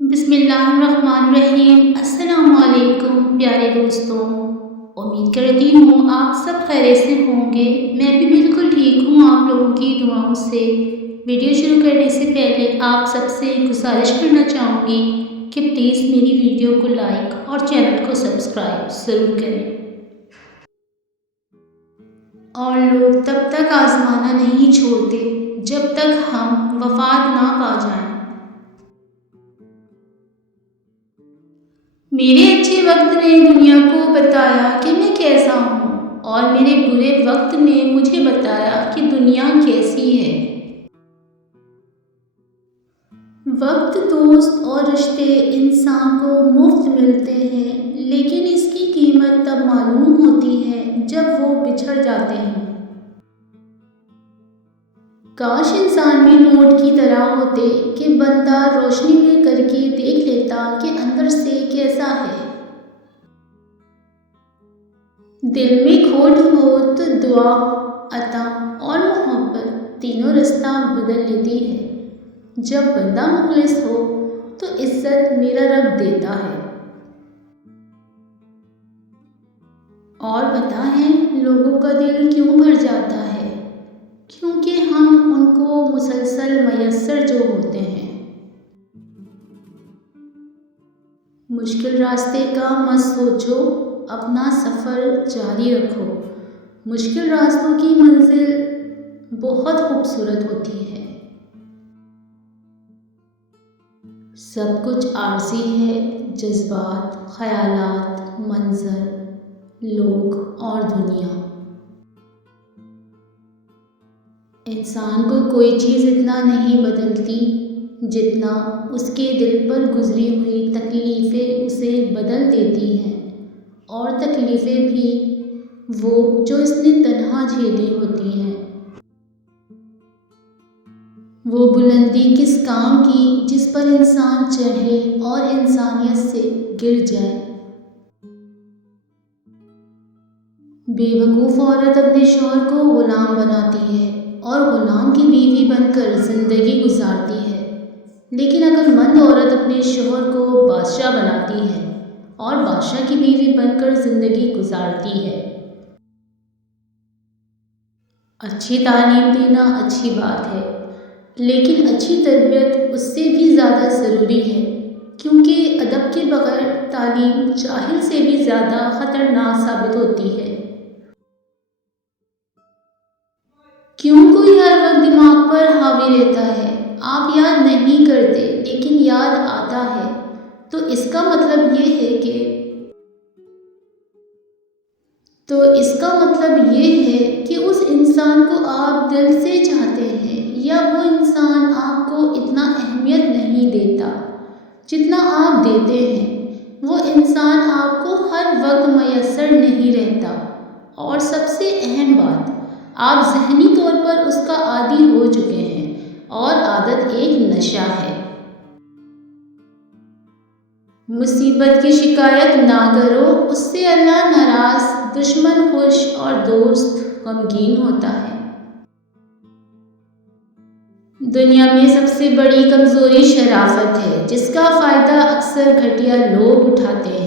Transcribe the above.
بسم اللہ الرحمن الرحیم۔ السلام علیکم پیارے دوستوں، امید کرتی ہوں آپ سب خیریت سے ہوں گے۔ میں بھی بالکل ٹھیک ہوں آپ لوگوں کی دعاؤں سے۔ ویڈیو شروع کرنے سے پہلے آپ سب سے گزارش کرنا چاہوں گی کہ پلیز میری ویڈیو کو لائک اور چینل کو سبسکرائب ضرور کریں۔ اور لوگ تب تک آزمانا نہیں چھوڑتے جب تک ہم وفات نہ پا جائیں۔ میرے اچھے وقت نے دنیا کو بتایا کہ میں کیسا ہوں، اور میرے برے وقت نے مجھے بتایا کہ دنیا کیسی ہے۔ وقت، دوست اور رشتے انسان کو مفت ملتے ہیں، لیکن اس کی قیمت تب معلوم ہوتی ہے جب وہ بچھڑ جاتے ہیں۔ کاش انسان بھی نوٹ کی طرح ہوتے کہ بندہ روشنی میں کر کے دیکھ لیتا کہ اندر سے کیسا ہے۔ دل میں کھوٹ ہو تو دعا، عطا اور محبت تینوں رستہ بدل لیتی ہے۔ جب بندہ مخلص ہو تو عزت میرا رب دیتا ہے۔ اور پتہ ہے لوگوں کا دل کیوں بھر جاتا ہے؟ کیونکہ ہم ان کو مسلسل میسر جو ہوتے ہیں۔ مشکل راستے کا مت سوچو، اپنا سفر جاری رکھو۔ مشکل راستوں کی منزل بہت خوبصورت ہوتی ہے۔ سب کچھ عارضی ہے، جذبات، خیالات، منظر، لوگ اور دنیا۔ انسان کو کوئی چیز اتنا نہیں بدلتی جتنا اس کے دل پر گزری ہوئی تکلیفیں اسے بدل دیتی ہیں، اور تکلیفیں بھی وہ جو اس نے تنہا جھیلی ہوتی ہیں۔ وہ بلندی کس کام کی جس پر انسان چڑھے اور انسانیت سے گر جائے۔ بے وقوف عورت اپنے شوہر کو غلام بناتی ہے اور غلام کی بیوی بن کر زندگی گزارتی ہے، لیکن عقل مند عورت اپنے شوہر کو بادشاہ بناتی ہے اور بادشاہ کی بیوی بن کر زندگی گزارتی ہے۔ اچھی تعلیم دینا اچھی بات ہے، لیکن اچھی تربیت اس سے بھی زیادہ ضروری ہے، کیونکہ ادب کے بغیر تعلیم جاہل سے بھی زیادہ خطرناک ثابت ہوتی ہے۔ کیوں کوئی ہر وقت دماغ پر حاوی رہتا ہے؟ آپ یاد نہیں کرتے لیکن یاد آتا ہے، تو اس کا مطلب یہ ہے کہ اس انسان کو آپ دل سے چاہتے ہیں، یا وہ انسان آپ کو اتنا اہمیت نہیں دیتا جتنا آپ دیتے ہیں۔ وہ انسان آپ کو ہر وقت میسر نہیں رہتا، اور سب سے اہم بات، آپ ذہنی طور پر اس کا عادی ہو چکے ہیں، اور عادت ایک نشہ ہے۔ مصیبت کی شکایت نہ کرو، اس سے اللہ ناراض، دشمن خوش اور دوست غمگین ہوتا ہے۔ دنیا میں سب سے بڑی کمزوری شرافت ہے، جس کا فائدہ اکثر گھٹیا لوگ اٹھاتے